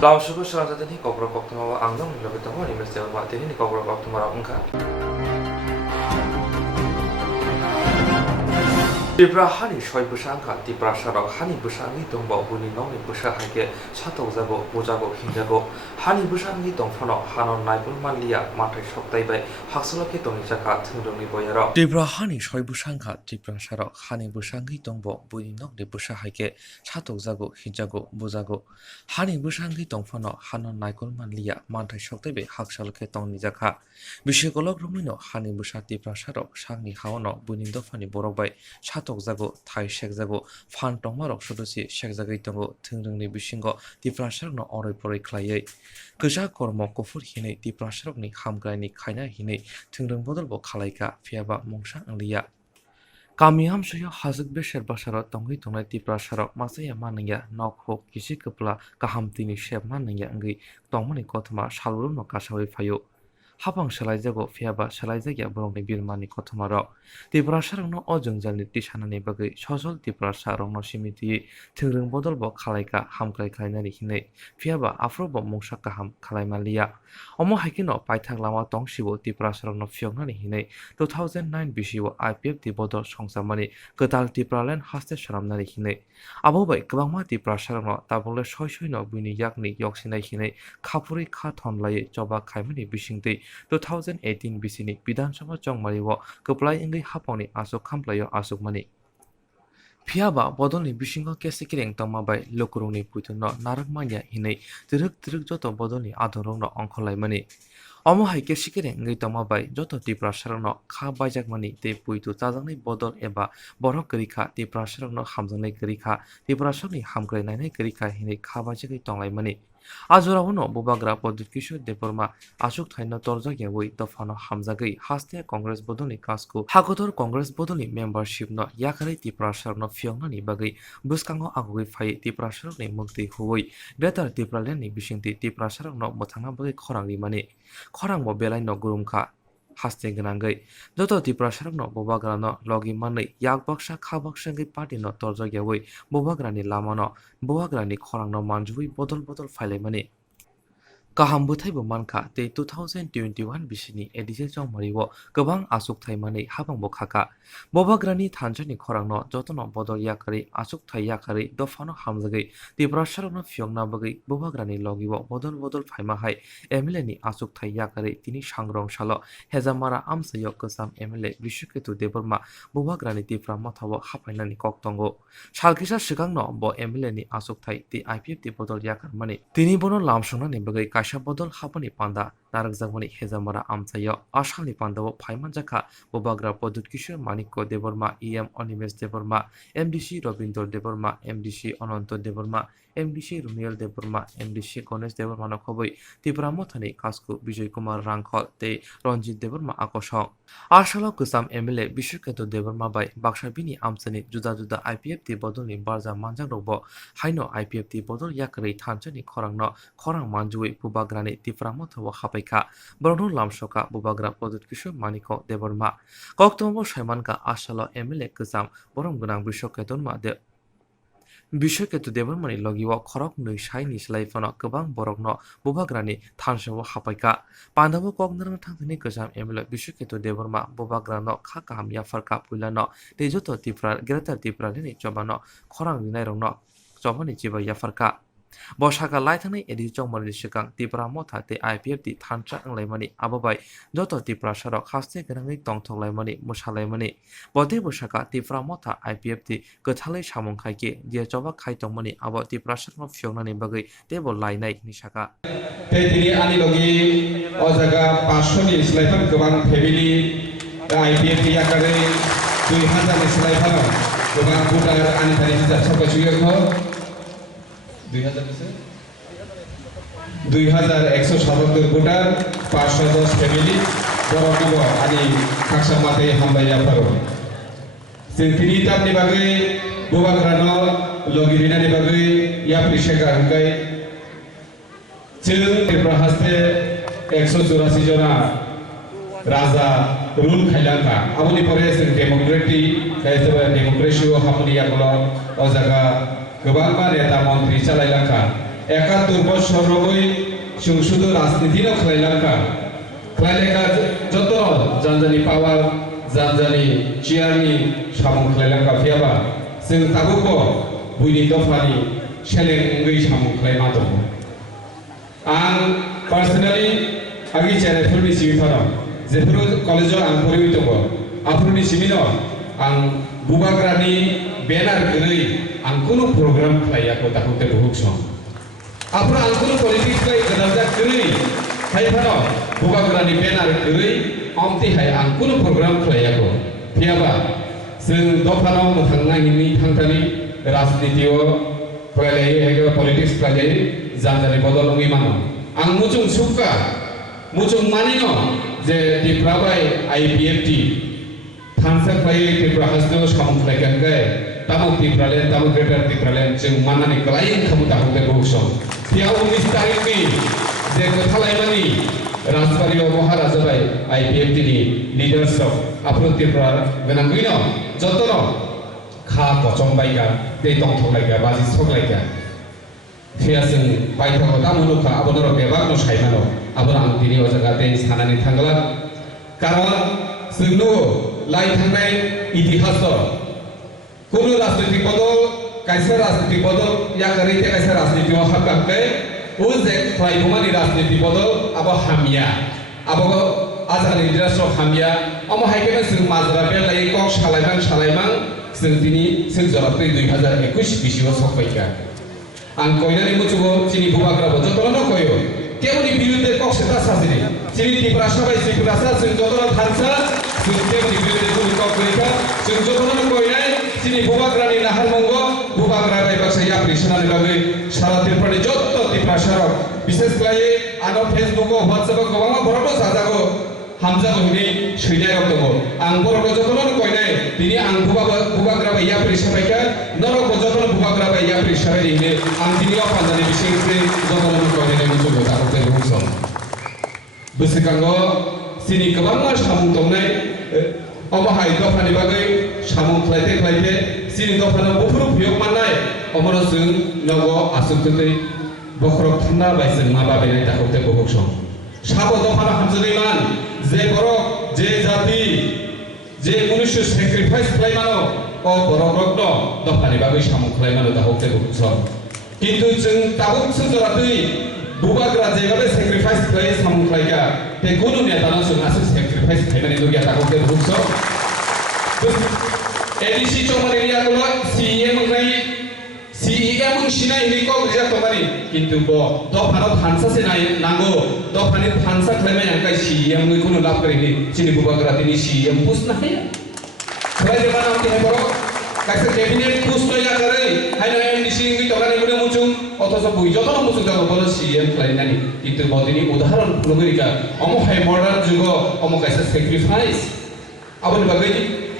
Lauschuko Swrangchati Kokborok Koktwma Angnam Labitamo ni Mr. Martin Kokborok Koktwma Ungka Tibra Hani Shoi Bushangka Tibra Sharok Hani Bushangi Dongbo Buni Noni Busha Hake Chato Zago Bojago Hinjago Hani Bushangi Dongfono Hanon Naibul Manlia Matai Shoktaibai Haksoloke Tonijaka Tundungi Boyaro Tibra Hani Shoi Bushangka Tibra Sharok Hani Bushangi Dongbo Buni Noni Busha Hake Chato Zago Hinjago Bojago Hani Bushangi Dongfono Hanon Naibul Manlia Matai Shoktaibai Haksoloke Tonijaka Bishigolok Rumino Hani Busha Tibra Sharok Shangi Haono Buni Dofani Borokbai Chato Zago Thai Shek Zago Fan Tongmarok Sodosi Shek Zagai Tongo Tungrungni Bishingo Tiprasharok no Oroi Poroi Klayai Keja Kormo Kofur Hine Tiprasharok ni Hamgrani Kaina Hine Tungrung Bodolbo Kalaika Fiaba Mongsha Anglia Kami Hamsuyo Hazuk Besher Basharot Tongi Tongai Tiprasharok Masaya Manaya Nokho Kisi Kepla Kahamtini Shep Manaya Angi Tongmani Koktwma Shalurun no Kashawi Fayo Habang Shalaijago Fiaba Shalaijaya Borongni Birmani Koktwmarok Tiprasharok no Ojungjalni Tishanani Bagai Sosol Tiprasharok no Simiti Tungrung Bodolbo Kalaika Hamklai Klainani Hine Fiaba Afrobo Mongsha Kaham Kalaimalia Omo Haikino Paithak Lama Tongshibo Tiprasharok no Fiongnani Hine 2009 Bishiwo IPF Ti Bodol Songsamani Ketal Tipraland Haste Sharamnani Hine Abobai Kwangma Tiprasharok no Tabole Shoi no Bini Yakni Yoksinai Hine Khapuri Kha Thonlai Choba Khaimani Bishingti 2018 BC Bidan Sabha Chongmariwo Keplai Ingai Haponi Asuk Khamplayo Asuk Mani Fiaba Bodolni Bishingo Kesikireng Tomabai Lokuruni Putuno Narakmanya Hine Tiruk Joto Bodolni Adorong no Onkolai Mani Omo hai kesikireng ngai tomabai joto tiprasharok no kha baijak mani te puitu chajaknai bodol eba borok korikha tiprasharok no hamjaknai korikha tiprasharok ni hamkrai nainai korikha hinai kha baijakai tonglai mani Ajorao no Bobagra Podukishu Deporma Ashuk Thaino Torjak Yawui Tofano Hamzagai Haste Congress Bodoni Kasku Hakotor Congress Bodoni membership no Yakari Tiprasharok no Fiongnani Bagai Buskango Agui Fai Tiprasharok ni Mukti Huwoi Greater Tipraland ni Bishingti Tiprasharok no Mothangna Bagai Khorangni Mani Khorang mo belai no Gurumkha Haste Ganangai Joto Tiprasharok no Bobagra no Logi Manai Yakbaksha Khabaksangai Party no Torjak Yawui Bobagrani Lama no Bobagrani Khorang no Manjui Bodol Failai Mani Kaham Buthaibo Manka te 2021 Bishini Edise Jongmariwo Gobang Asuk Thaimani Habang Bokhaka Bobagrani Thanjani Khorang no Jotono Bodol Yakari Asuk Thai Yakari Dofano Hamzagai Tiprasharok no Fiongna Bagai Bobagrani Logiwo Bodol Phaima Hai MLA ni Asuk Thai Yakari Tini Sangrong Shalo Hezamara Amsayo Kesam MLA Bishuketu Deborma Bobagrani Tipra Mathawo Hapainani Koktongo Shalkisa Sigang no Bo MLA ni Asuk Thai ti IPF ti Bodol Yakar Mani Tini Bono Lamsongna ni Bagai Kasha Bodol Hapani Panda Narakjagmani Hezamara Amsayo Ashali Pandawo Phaiman Jaka Bobagra Podukishu Maniko Deborma EM Onimes Deborma MDC Robindor Deborma MDC Ononto Deborma MDC Rumiel Deborma MDC Ganesh Deborma no Khoboi Tipra Mothani Kasku Bijoy Kumar Rangkhol te Ranjit Deborma Akosong Ashalo Kusam MLA Bishuketu Deborma bai Baksha Bini Amsani Juda IPF ti Bodolni Barja Manjak Robo Haino IPF ti Bodol Yakari Thanjani Khorang Manjui Bobagrani Tipra Mothawo Hapaika Brono Lamshoka Bobagra Podukishu Maniko Deborma Koktwma Shaimanka Ashalo MLA Kusam Borong Gunang Bishoketu Debormani Logiwo Khorok Nui Shaini Slaifano Gobang Borokno Bobagrani Thanshawo Hapaika Pandabo Koknarang Thangthani Kusam MLA Bishoketu Deborma Bobagrano Khakam Yafarka Pulano Tejoto Tipra Greater Tipra Lini Chobano Khorang Rinairongno Chobani Chiba Yafarka Boshaka Laitani Edi Chongmari Shikang Tipra Motha te IPF ti Thancha Anglaimani Ababai Joto Tipra Sharok Haste Ganangai Tongthok Laimani Mushalaimani Bode Boshaka Tipra Motha IPF ti Gothalai Samung Khaike Dia Choba Khai Tongmani Abo Tipra Sharok Fiongnani Bagai Tebo Lainai Nishaka Tini Ani Logi Ozaga Pasoni Slaifan Gobang Family IPF ti Yakare 2000 Slaifan Gobang Putar Ani Tani Sisa Sopo Suyakho 2170 voter 510 family Borokibo Ani Kaksamate Hambaya Paro Sintini Tap ni Bagai Bobagrano Logirina ni Bagai Ya Prisheka Hangkai Cil Prahaste 184 jona Raja Rule Khailangka Abuni Pores Democratic Democracy Hamuni Yakolo Ozaga Gobangma Neta Montri Chalailangka 71 বছর রবই শুধু রাজনীতি না খেলাইলাকা যত জানজানি পাওয়ার জানজানি চেয়ারनि সামং খেলাইलांका फियाबा जों ताबुको बुइनि दफानि सेलेंगै सामं खेलायमा दङ आं पार्सनेलि आंनि चेनेलफोरनि सिबिथाराव जेफोर कलेजाव आं फरायबाय दङ आफोरनि सिबिनो आं बुबाग्रानि बेनार गैयै आं कुनु प्रग्राम खालायाखै दाखौते बहुक सम आफोर आं कुनु पलिटिक्स खालाय गोदाजा गैयै खायफानो बुबाग्रानि बेनार गैयै अमतिहाय आं कुनु प्रग्राम खालायाखै फियाबा जों दफानाव मोथांनायनि थांथानि राजनीतियाव फरायलायो पलिटिक्स फरायलायो जानजानि बदलङै मानो आं मुजुं सुखा मुजुं मानिनो जे दिफ्राबाय आईपीएफटी थांसा खालायो दिफ्रा हासनो सामं खालायगोनगे तामक दिफ्रालेन तामक ग्रेटार दिफ्रालेन जों माननानै गलाय खामु दाखौते बहुसम फियाव 19 तारिखनि जे गथालायमानि राजबारियाव महाराजा बाय आईपीएफटी नि लीडर्स आफोर दिफ्रा गोनांगैनो जतनो खा पचम बायगा दै दंथलायगा बाजि सगलायगा फिया जों बायथाव दामुनुखा आबोनर बेबागनो सायमानो आबोन आं दिनै अजागा दै सानानै थांगला कारण जोंनो लाय थांनाय इतिहास कुनु राजनीतिक बदल कायसा राजनीतिक बदल या करिते कायसा राजनीतियाव हाबकाखै उ जे फ्रायगमानि राजनीतिक बदल आबो हामिया आबो आजानि लिडारसो हामिया अम हायकेनो जों माजरा बेलाय कक सालायमां जों दिनै जों जराखै 2021 बिसियाव सफैगा आं कयनानि मुचुगो चिनि बुबाग्राबो जतनो कयो केवनि बिरुद्धे कक सेता साजिनि चिनि तिप्रासा बाय सिप्रासा जों जतनो थानसा जों केवनि बिरुद्धे जों कक करिका जों जतनो कयनाय चिनि बुबाग्रानि नाहार मंगो बुबाग्रा बाय बाक्सा याप्रिसनानि बागै सारा तिप्रानि जत्त तिप्रासार विशेष खालाय आनो फेसबुक व्हाट्सएप गोबां बरबो जाजागो हामजागो हिनि सैनायाव दङ आं बरबो जतनो कयनाय दिनै आं बुबाग्रा बाय याप्रिसबायका नरक जतनो बुबाग्रा बाय याप्रिसबाय दिनै आं दिनै अपाजानि बिसिंख्रि जतनो कयनाय मुजुगो दाखौते बुंसम बोसोरखांगो सिनि गोबां सामुं दंनाय अमहाय दफानि बागै सामुं खालायते सिनि दफानाव बुफुर भुयक माननाय अमरो जों नगो आसुखै बखरक थान्दा बायजों मा बाबायनाय दाखौते बहुक सम साबो दफाना हामजोदैमान जे बरक जे जाति जे मनुष्य सेक्रिफाइस खालायमानो अ बरकरकनो दफानि बागै सामुं खालायमानो दाखौते बहुक सम किन्तु जों दाबो सुजरादै बुबाग्रा जेगाबे सेक्रिफाइस खालाय सामुं खालायगा ते कुनु नेतानो जों आसु सेक्रिफाइस खालायनानै दुगिया दाखौते बहुक सम एडिसी चौमारियागोलो सीएम सिनाय हिको रिजा तमानि किन्तु ब दफानाव थानसासे नांगो दफानि थानसा खालायनाय आंखाय सीएम नि कुनु लाभ करिनि चिनि बुबाग्रा दिनि सीएम पुस्ट ना है खालाय देबा नाम के बरो कासे कैबिनेट पुस्ट या करे हायना एमडीसी नि तगानि गुने मुचुं अथस बुइ जतन मुचुं जागो बरो सीएम खालायनानि किन्तु ब दिनि उदाहरण लगरिका अमो हाय मॉडर्न जुगो अमो कासे सेक्रिफाइस आबनि बागै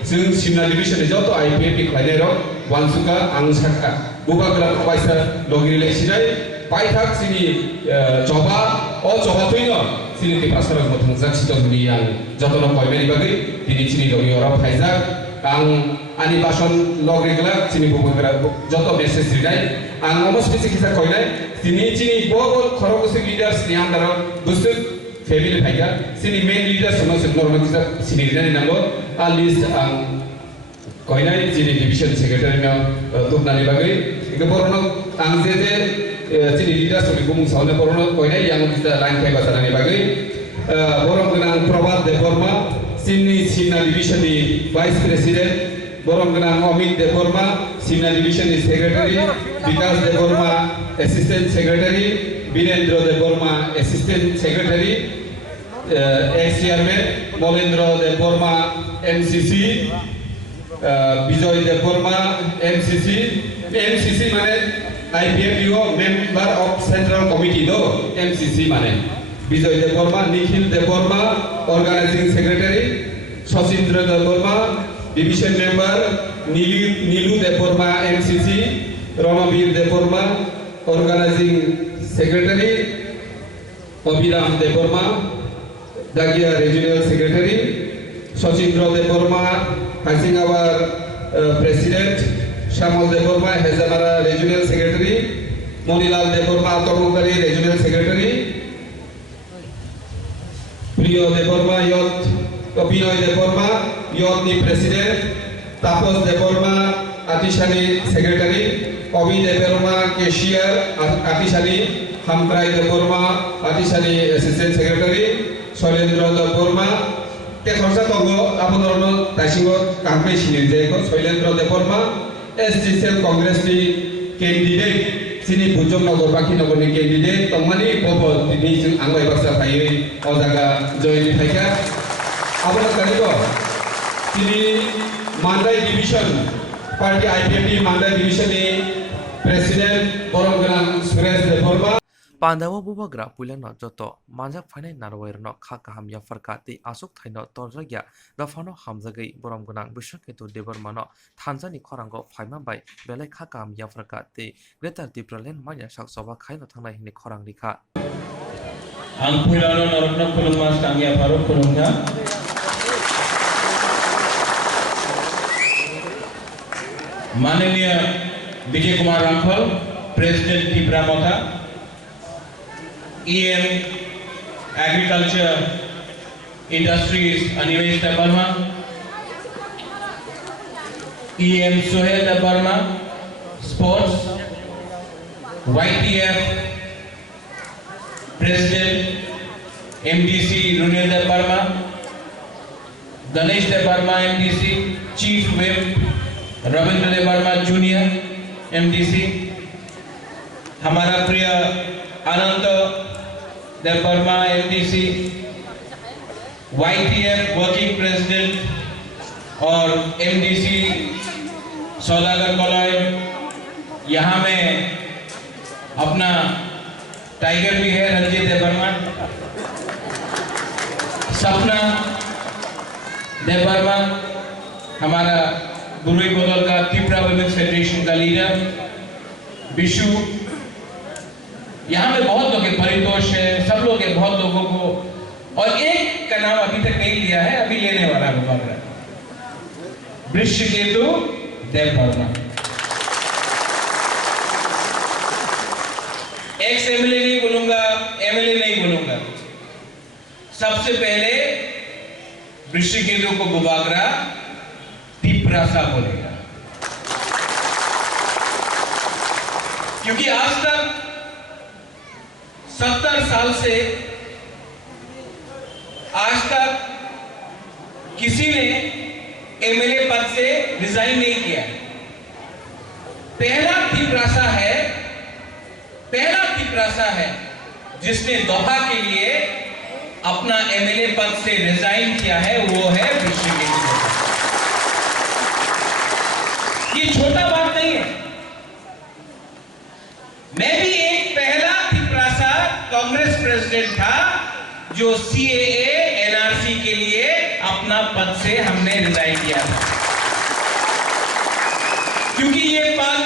जों सिमना डिभिजन जत आईपीएफटी खालायनाय र वानसुका आंसाका बुबाग्रा बायसा लगिरिलाय सिनाय पाइथाक सिनि जबा अ जबातैनो सिनि तिप्रासाराव मोथांजाक सितनि आं जतन कयनायनि बागै दिनै सिनि लगियाव फायजाक आं आनि बासन लगिरिगला सिनि बुबाग्रा जत मेसेज रिनाय आं अमस्पिसि किसा कयनाय दिनै सिनि बब खरगसि लिडार्स नि आन्दार बुस्तु फेमिलि फायगा सिनि मेन लिडार्स नो नर्माल किसा सिनि रिनाय नांगो आ लिस्ट आं कयनाय सिनि डिभिजन सेक्रेटारिनाव तुमनानि बागै इको बरनो आं जे सिनि लिडार्स नि बुं सावने बरनो कयनाय यां किसा लाइन फायबा जानानि बागै बरम गोनां प्रभात देबवर्मा सिनि सिमना डिभिजन नि भाइस प्रेसिडेन्ट बरम गोनां अमित देबवर्मा सिमना डिभिजन नि secretary Vikas Debbarma assistant secretary Virendra Debbarma assistant secretary ex chairman Malendra Debbarma MCC Vijay Debbarma MCC माने आईपीएफटीओ मेंबर ऑफ सेंट्रल कमिटी दो एमसीसी माने Vijay Debbarma Nikhil Debbarma organising secretary Sachindra Debbarma division member Nilu Debbarma MCC Ranvir Debbarma organising secretary Abhiram Debbarma दागिया रीजनल सेक्रेटरी सचिंद्र देबवर्मा हासिंगावार president Shyamal Debbarma हेजामारा regional secretary Manilal Debbarma তরুণকারী রিজিওনাল সেক্রেটারি, প্রিয় দেববর্মা ইয়ত বিনয় দেববর্মা ইয়তনি প্রেসিডেন্ট, তাপস দেববর্মা আতিশালী সেক্রেটারি, কবি দেববর্মা কেশিয়ার আতিশালী, হামক্রাই দেববর্মা আতিশালী অ্যাসিস্ট্যান্ট সেক্রেটারি, শৈলেন্দ্র দেববর্মা তে খরচা তঙ্গ আপনরন তাইসিঙ্গ কামপ্লে সিনি যেখো শৈলেন্দ্র দেববর্মা এসডিসিএল কংগ্রেসনি candidate sini Bujong Nogor Baki Nogorni candidate tongmani bobo tini sing anggai basa thai o jaga join thaika abona kanibo tini Mandai division party IPP Mandai division ni president Boronggalang Suresh Deborma Pandawa bubagra pulana joto manjak phainai narwairno kha kaham yafarka ti asuk thaino torjagya dafano hamjagai borom gunang bishaketu debormano thanjani khorango phaima bai belai kha kaham yafarka ti greater dipralen manya saksoba khaino thangnai hini khorang likha ang pulano narotno kulungmas kangya faruk kulungha माननीय Vijay Kumar Rathore president Tripura मोथा EM Agriculture Industries Anivesh Debarma, EM Sohail Debarma, Sports, YTF President MDC Runil Debarma, Ganesh Debarma MDC, Chief Whip Ravindra Debarma Junior MDC, हमारा प्रिय Anand Debbarma MDC, YTF working president और MDC Saudagar colony, यहाँ में अपना tiger भी है रंजीत देबबर्मा, सपना देबबर्मा हमारा गुरुई बोतल का त्रिपुरा वुमेन्स फेडरेशन का लीडर, विशु, यहाँ में बहुत लोग हैं, परितोष है, सब लोग हैं, बहुत लोगों को, और एक का नाम अभी तक नहीं लिया है, अभी लेने वाला है वृषकेतु देबबर्मा, एक्स एमएलए नहीं बोलूंगा, एमएलए नहीं बोलूंगा, सबसे पहले वृषकेतु को बुबागरा त्रिपुरा बोलेगा, क्योंकि आज तक 70 साल से आज तक किसी ने एमएलए पद से रिजाइन नहीं किया। पहला त्रिपुरा है जिसने दोहा के लिए अपना एमएलए पद से रिजाइन किया है, वो है वृषकेतु। ये छोटा बात नहीं है। मैं भी एक पहला त्रिपुरा कांग्रेस प्रेसिडेंट था जो CAA NRC के लिए अपना पद से हमने रिजाइन किया था, क्योंकि ये पद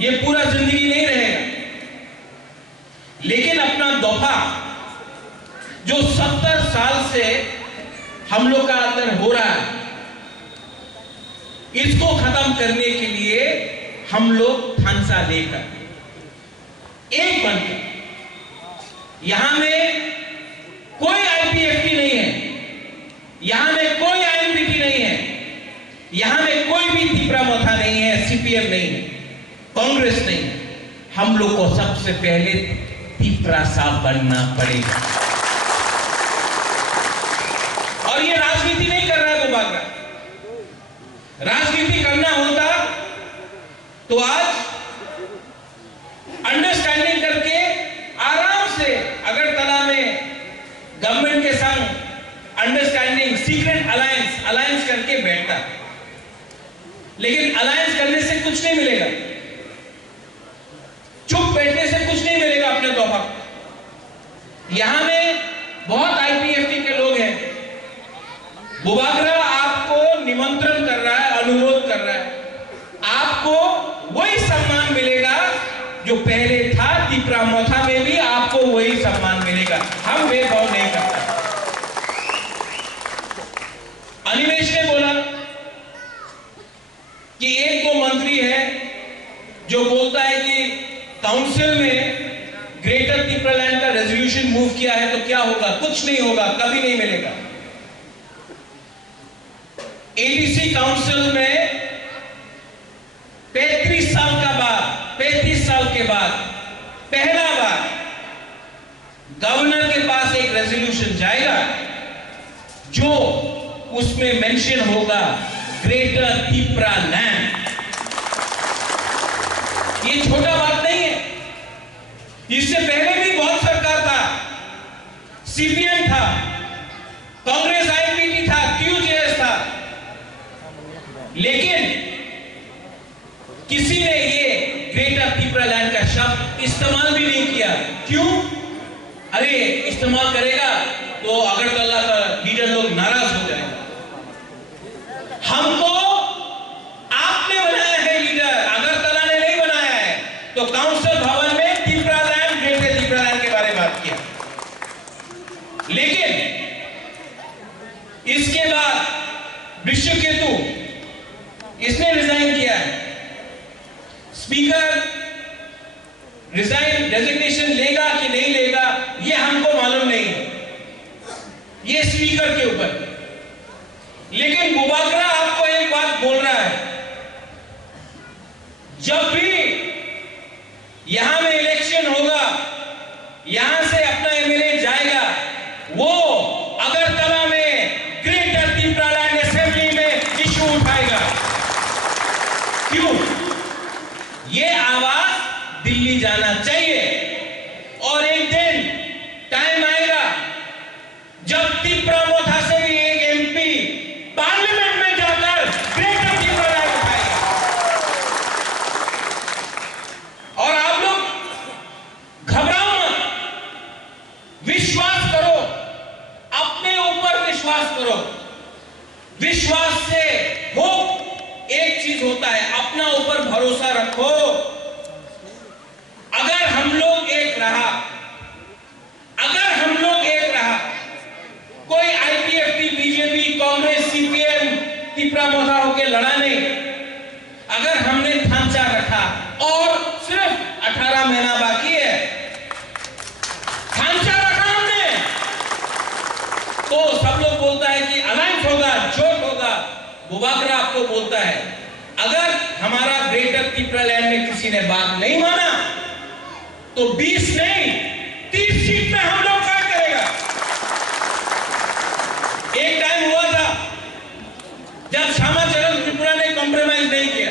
ये पूरा जिंदगी नहीं रहेगा, लेकिन अपना दोफा जो 70 साल से हम लोग का अंदर हो रहा है, इसको खत्म करने के लिए हम लोग थानसा लेकर एक बनकर, यहां में कोई IPFT नहीं है, यहां में कोई INPT नहीं है, यहां में कोई भी त्रिपुरा मोथा नहीं है, CPM नहीं है, कांग्रेस नहीं है, हम लोग को सबसे पहले त्रिपुरा बनना पड़ेगा। और ये राजनीति नहीं कर रहा है बुबागरा, राजनीति करना होता तो आज अंडरस्टैंडिंग करके आराम से अगरतला में गवर्नमेंट के संग अंडरस्टैंडिंग सीक्रेट अलायंस करके बैठता, लेकिन अलायंस करने से कुछ नहीं मिलेगा, चुप बैठने से कुछ नहीं मिलेगा अपने तोहफा। यहां में बहुत IPFT के लोग हैं, बुबागरा आपको निमंत्रण कर रहा है, अनुरोध कर रहा है, आपको वही सम्मान मिलेगा जो पहले था त्रिपुरा मोथा में, भी आपको वही सम्मान मिलेगा, हम भेदभाव नहीं करते। अनिमेश ने बोला कि एक दो मंत्री है जो बोलता है कि काउंसिल में ग्रेटर त्रिपुरालैंड का रेजोल्यूशन मूव किया है तो क्या होगा? कुछ नहीं होगा, कभी नहीं मिलेगा। एडीसी काउंसिल में 35 साल के बाद पहला बार गवर्नर के पास एक रेजोल्यूशन जाएगा जो उसमें मेंशन होगा ग्रेटर त्रिपुरालैंड। ये छोटा बात नहीं है। इससे पहले भी बहुत सरकार था, सीपीएम था, कांग्रेस आईपीटी था, क्यूजेएस था, लेकिन किसी ने ये ग्रेटर त्रिपुरालैंड का शब्द इस्तेमाल भी नहीं किया। क्यों? अरे इस्तेमाल करेगा तो अगरतला का लीडर लोग नाराज हो जाएंगे। हमको आपने बनाया है लीडर, अगरतला ने नहीं बनाया है। तो काउंसिल भवन में त्रिपुरालैंड, ग्रेटर त्रिपुरालैंड के बारे में बात किया, लेकिन इसके बाद विश्वकेतु इसने रिजाइन किया है। स्पीकर रिजाइन रेजिग्नेशन लेगा कि नहीं लेगा ये हमको मालूम नहीं है, ये स्पीकर के ऊपर। लेकिन मुबाकरा आपको एक बात बोल रहा है, जब भी यहां में इलेक्शन होगा, यहां से अपना एमएलए जाएगा, वो अगरतला में ग्रेटर त्रिपुरालैंड असेंबली में इशू उठाएगा। क्यों? ये आवाज दिल्ली जाना चाहिए। और एक दिन टाइम आएगा जब त्रिपुरा मोथा से भी एक एमपी पार्लियामेंट में जाकर ग्रेटर त्रिपुरालैंड उठाएगा। और आप लोग घबराओ मत, विश्वास करो, अपने ऊपर विश्वास करो। विश्वास से हो एक चीज होता है, अपना ऊपर भरोसा रखो। अगर हम लोग एक रहा, कोई IPFT, BJP, Congress, CPM Tripura Motha होकर लड़ा नहीं, अगर हमने ढांचा रखा और सिर्फ 18 महीना बाकी है, ढांचा रखा हमने, तो सब लोग बोलता है कि अलायंस होगा, जोट होगा। मुबाकरा आपको बोलता है अगर हमारा ग्रेटर त्रिपुरालैंड में किसी ने बात नहीं माना तो 20 नहीं 30 सीट में हम लोग क्या करेगा। एक टाइम हुआ था जब श्यामाचरण त्रिपुरा ने कॉम्प्रोमाइज नहीं किया।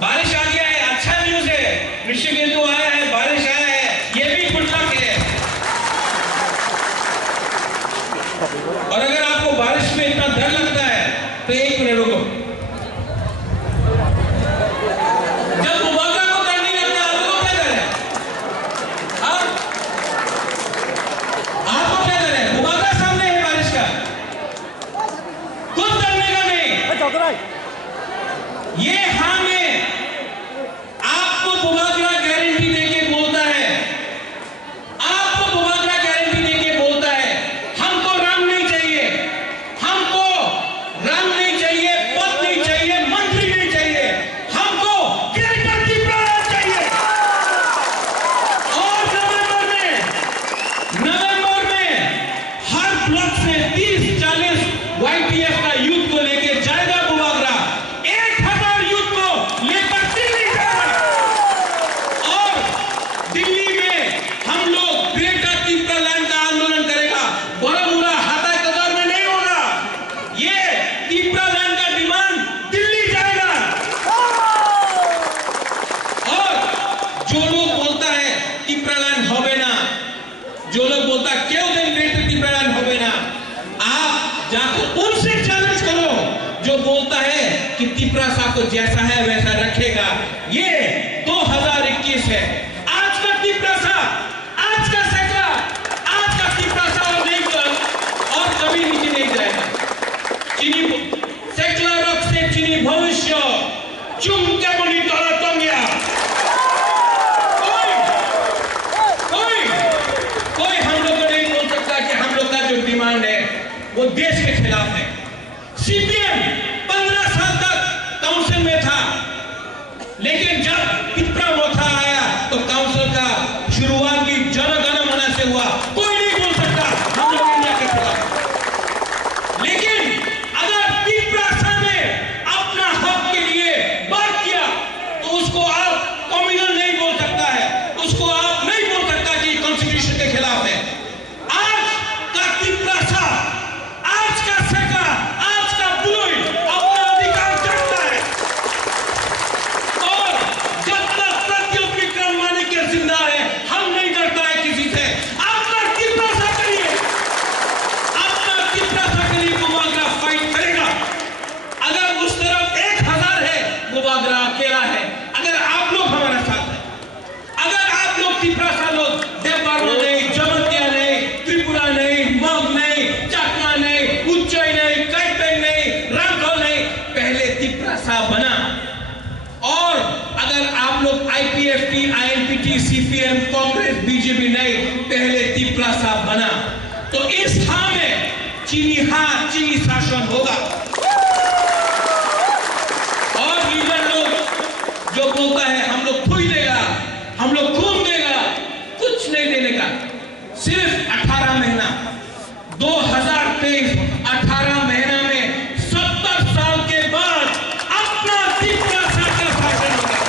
बारिश आ गया है, अच्छा न्यूज है, विश्वकेतु आया है, बारिश आया है, ये भी गुड लक है। और अगर आपको बारिश में इतना डर लगता है तो एक मिनट रुको। जब मुबाकरा को डर नहीं लगता आपको क्या डर है? आपको क्या डर है? मुबाकरा सामने है बारिश का, कुछ डरने का नहीं। ये हाँ में आपको मुबाकरा गारंटी देके बोलता है, आपको मुबाकरा गारंटी देके बोलता है, हमको रंग नहीं चाहिए, हमको रंग नहीं चाहिए, पद नहीं चाहिए, मंत्री नहीं चाहिए, हमको ग्रेटर त्रिपुरालैंड चाहिए। और नवंबर में हर ब्लॉक से 30-40 वाईटीएफ का यूथ को लेके जाएगा मुबाकरा, 1000 यूथ को लेकर दिल्ली जाएगा। और दिल्ली में हम लोग ग्रेटर त्रिपुरालैंड का आंदोलन करेगा। बड़ा हाथा कतार में नहीं होगा, ये त्रिपुरालैंड का डिमांड दिल्ली जाएगा। और जो लोग बोलता है त्रिपुरालैंड होवे ना, जो लोग बोलता है क्यों दिन ग्रेटर त्रिपुरालैंड होवे ना, आप जाकर उनसे चैलेंज करो जो बोलता है कि त्रिपुरा साहब को जैसा है वैसा रखेगा। ये 2021 है, आज का त्रिपुरा साहब, आज का सेकला, आज का त्रिपुरा साहब नहीं और कभी नीचे नहीं जाएगा। चीनी सेकला रख से चीनी भविष्य चुम के बोली तोड़ा तो गया। कोई हम लोग को नहीं बोल सकता कि हम लोग का जो डिमांड है वो देश के खिलाफ है। सीपीएम 15 साल तक काउंसिल में था, लेकिन जब बुबागरा अकेला है। अगर आप लोग हमारा साथ है, अगर आप लोग तिप्रासा लोग देवबर्मा नहीं, जमतिया नहीं, त्रिपुरा नहीं, मग नहीं, चाकमा नहीं, उच्चई नहीं, कैपेन नहीं, रामखोल नहीं, पहले तिप्रासा बना। और अगर आप लोग आईपीएफटी, आईएनपीटी, सीपीएम, कांग्रेस, बीजेपी नहीं, पहले तिप्रासा बना, तो इस हां में चीनी शासन होगा। और लीडर लोग जो बोलता है हम लोग खुई देगा, हम लोग खून देगा, कुछ नहीं देने का। सिर्फ 18 महीना 2023 18 महीना में 70 साल के बाद अपना तिप्रासा का शासन होगा।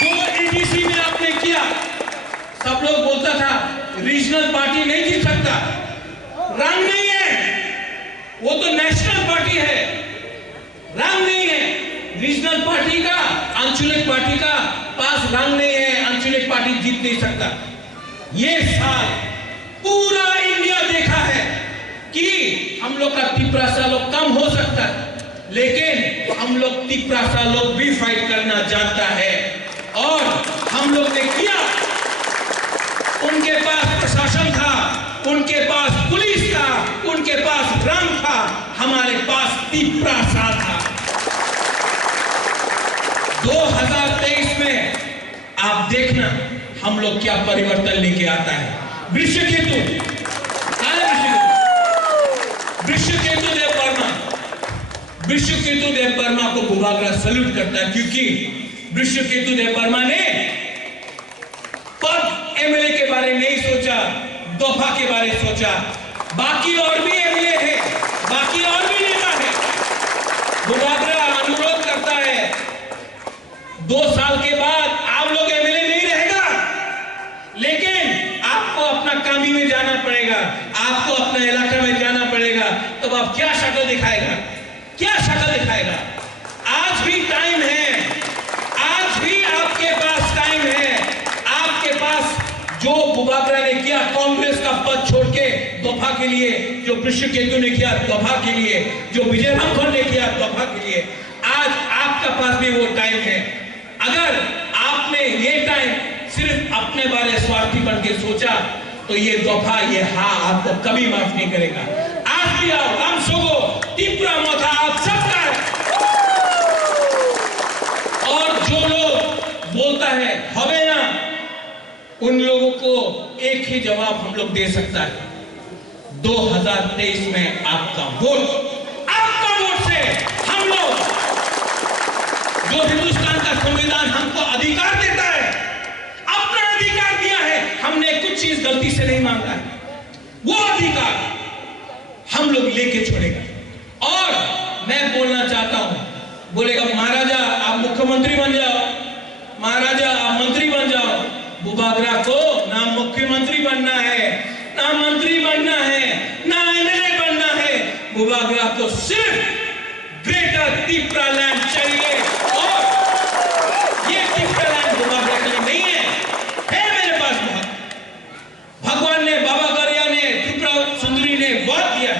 जो एडीसी में आपने किया, सब लोग बोलता था रीजनल पार्टी नहीं जीत सकता, रंग नहीं है, वो तो नेशनल पार्टी है, रंग नहीं है। रीजनल पार्टी का, आंचलिक पार्टी का पास रंग नहीं है, आंचलिक पार्टी जीत नहीं सकता। ये साल पूरा इंडिया देखा है कि हम लोग का तिप्रासा लोग कम हो सकता है, लेकिन हम लोग तिप्रासा लोग भी फाइट करना जानता है। और हम लोग ने किया, उनके पास प्रशासन था, उनके पास पुलिस था, उनके पास रंग था, हमारे पास तिप्रासा था। 2023 में आप देखना हम लोग क्या परिवर्तन लेके आता है। वृषकेतु देवबर्मा को बुबागरा सल्यूट करता है, क्योंकि वृषकेतु देवबर्मा ने पद एमएलए के बारे नहीं सोचा, दफा के बारे सोचा। बाकी और भी एमएलए है, बाकी और भी नेता है। बुबागरा अनुरोध करता है 2 साल के बाद आप लोग एमएलए नहीं रहेगा, लेकिन आपको अपना कामी में जाना पड़ेगा, आपको अपना इलाका में जाना पड़ेगा। तब आप क्या शक्ल दिखाएगा, क्या शक्ल दिखाएगा? आज भी टाइम है, आज भी आपके पास टाइम है। आपके पास जो बुबागरा ने किया कांग्रेस का पद छोड़ के दफा के लिए, जो वृषकेतु ने किया दफा के लिए, जो विजय रामखोल ने किया दफा के लिए, आज आपका पास भी वो टाइम है। अगर आपने ये टाइम सिर्फ अपने बारे स्वार्थी बन के सोचा, तो ये दफा, ये हाँ आपको कभी माफ नहीं करेगा। आज भी आओ, हम सोगो तिप्रा मोथा आप सबका है। और जो लोग बोलता है हमें ना, उन लोगों को एक ही जवाब हम लोग दे सकता है, 2023 में आपका वोट से हम लोग, जो हिंदुस्तान का संविधान हमको अधिकार देता है, अपना अधिकार दिया है, हमने कुछ चीज गलती से नहीं मांगा है, वो अधिकार हम लोग लेके छोड़ेगा। और मैं बोलना चाहता हूं, बोलेगा महाराजा आप मुख्यमंत्री बन जाओ, महाराजा आप मंत्री बन जाओ। बुबागरा को ना मुख्यमंत्री बनना है, ना मंत्री बनना है, ना एमएलए बनना है। बुबागरा को सिर्फ ग्रेटर तिप्रा लैंड चाहिए। और ये तिप्रा लैंड बुबागरा के लिए नहीं है मेरे पास बहुत। भगवान ने, बाबा गरिया ने, त्रिपुरा सुंदरी ने बहुत दिया।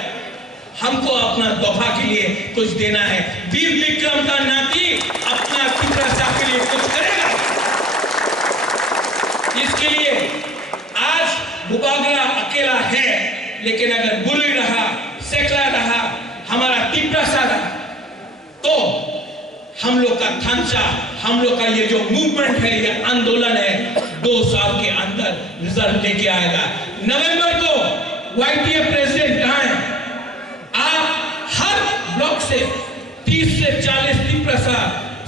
हमको अपना दफा के लिए कुछ देना है। वीर विक्रम का नाती अपना तिप्रासा के लिए कुछ करेगा। इसके लिए आज बुबागरा अकेला है, लेकिन अगर बुरी रहा, सेकला रहा, हमारा तिप्रासा रहा, तो हम लोग का थांचा, हम लोग का ये जो मूवमेंट है, ये आंदोलन है, 2 साल के अंदर रिजल्ट लेके आएगा। नवंबर को वाईटीएफ प्रेसिडेंट कहां है? आप हर ब्लॉक से 30 से 40 तिप्रासा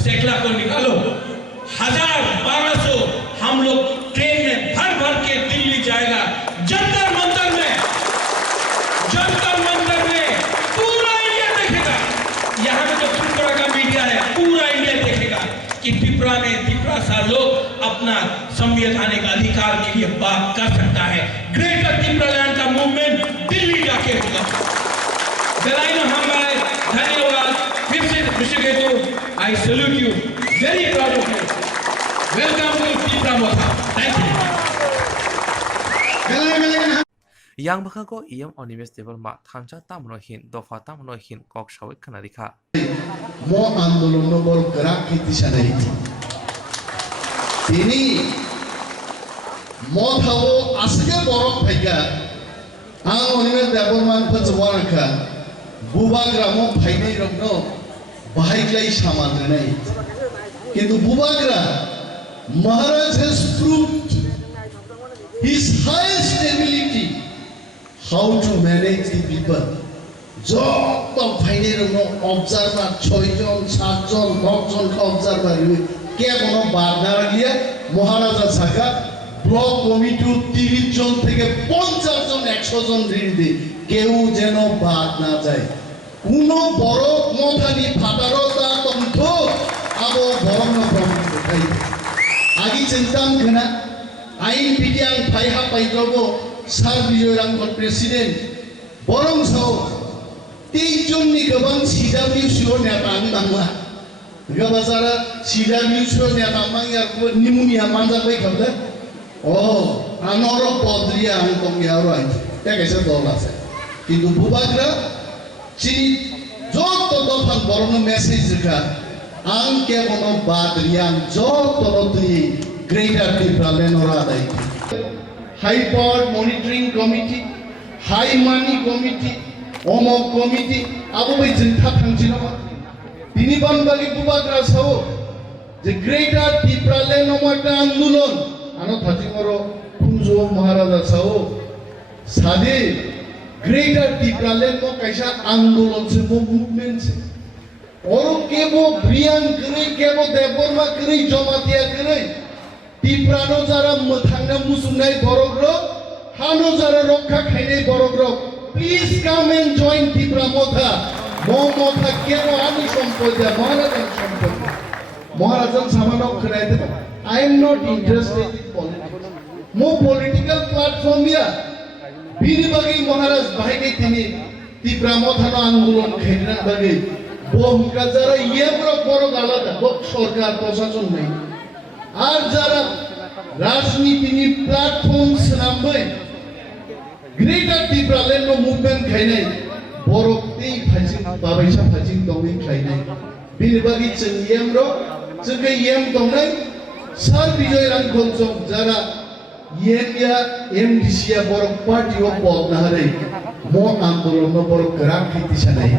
सेकला को निकालो, 1000-1200 हम लोग ट्रेन में भर के दिल्ली जाएगा। जंतर मंतर में पूरा इंडिया देखेगा। यहाँ में जो त्रिपुरा का मीडिया है, पूरा इंडिया देखेगा कि त्रिपुरा में तिप्रासा लोग अपना संवैधानिक अधिकार के लिए बात कर सकता है। ग्रेटर तिप्रा लैंड का मूवमेंट दिल्ली जाके होगा। धन्यवाद फिर से Vrishketu, I salute you, very proud of you. Welcome to Tipra Motha. Thank you. yang bakako iyam onimes table ma thansa tamno hin dofa tamno hin kok sawik khanarikha mo andolon no bol gerak khiti sanai ini mo thawo asge borok phaiga ang onimes table man phajwarka bubagra mo phainai rokno bahaiklai samadranai kintu bubagra Maharaj has proved his highest ability how to manage the people. Job of finding observer, choijon, sarjon, dokjon ka observer. Kya kono baat na ragiya Maharaja Saka block committee 30 জন থেকে 50 জন 100 জন ঋণ দে কেউ যেন বাদ না যায় কোনো বড় মথানি ফাটারতা তন্ত্র আবো বরং প্রমিত তাই আগে চিন্তাম কেনা আইন পিটিয়াং ফাইহা পাইদ্রবো সার বিজয়রাঙ্গল প্রেসিডেন্ট বরং সাও 23 জননি গোবাং সিডাব্লিউসিও নেতা নামা গবাজারা সিডাব্লিউসিও নেতা মাঙ্গার নিমুনিয়া মানজাবাই খাবলে ও আনর পদ্রিয়া আং তংগিয়ারো আই একাইছে দল আছে কিন্তু বুবাগ্রা চিনি যত দফান বরং মেসেজ রেখা আং কেবনো বাদরিয়াং যত তুই গ্রেটার ত্রিপুরা নরা দাই high power monitoring committee high money committee অমক কমিটি আবো বাই জিনথা থাংছিল তিনি বানবাগি বুবাগ্রা সাও যে গ্রেটার ত্রিপুরা নমটা আন্দোলন আনো থাজিমরো কুঞ্জো মহারাজা সাও সাদে গ্রেটার ত্রিপুরা মো কাইসা আন্দোলন সে মো মুভমেন্ট সে और केबो ब्रियान करे केबो देबरमा करे जमातिया करे टिप्रानो जारा मथांना मुसुमनाय बरग्रो हानो जारा रक्षा खाइनाय बरग्रो please come and join Tipra Motha Motha केरो आनि सम्पदिया महाराजन सामानक खनायते I am not interested in politics मो पॉलिटिकल प्लेटफॉर्म या बिनि बागै महाराज बाहायनाय तिनि टिप्रा मोथानो आन्दोलन खाइना बागै बोमका जरा येब्रो बড় আলাদা সরকার প্রশাসন নাই আর যারা রাজনীতিনি প্ল্যাটফর্ম সামনে গ্রেটার ত্রিপুরা মুভমেন্ট খাইনাই বড়তেই ফাজিং বাবাইসা ফাজিং দংই খাইনাই বিলবাগি চেংয়েমরো চেগে ইয়েম দংনাই সার বিজয় রাঙ্গলজং যারা ইয়েমিয়া এমডিসিয়া বড় পার্টি অফ বদনাহারে মো আন্দোলন বড় গ্রাম খিতি সানাই